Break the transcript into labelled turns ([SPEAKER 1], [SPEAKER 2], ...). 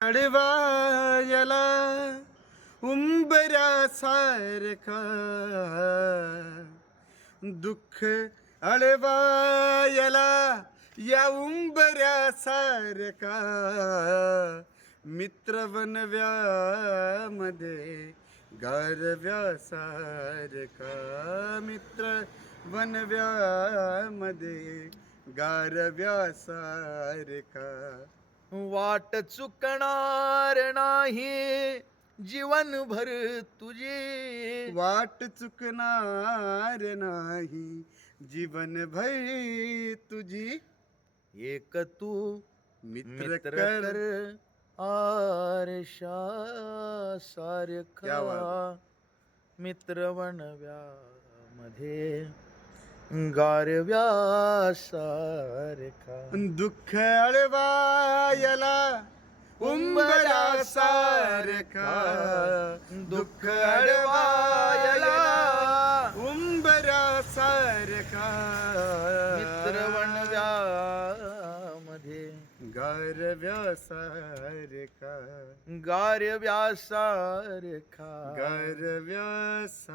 [SPEAKER 1] अडवायला उंबऱ्यासारखा दुःख अडवायला या उंबऱ्यासारखा मित्र बनव्यामध्ये गारव्यासारखा मित्र बनव्यामध्ये गारव्यासारखा
[SPEAKER 2] वाट चुकणार नाही जीवनभर तुझी.
[SPEAKER 1] वाट चुकणार नाही जीवन भर तुझी.
[SPEAKER 2] एक तू
[SPEAKER 1] मित्र कर.
[SPEAKER 2] आरशा सारखा. मित्र वनव्यामध्ये. गारव्या सारखा
[SPEAKER 1] दुःख अळवायला उंबऱ्यासारखा दुःख अळवायला उंबऱ्यासारखा
[SPEAKER 2] मित्र वनव्यामध्ये
[SPEAKER 1] गारव्यासारखा
[SPEAKER 2] गारव्यासारखा
[SPEAKER 1] गारव्यासारखा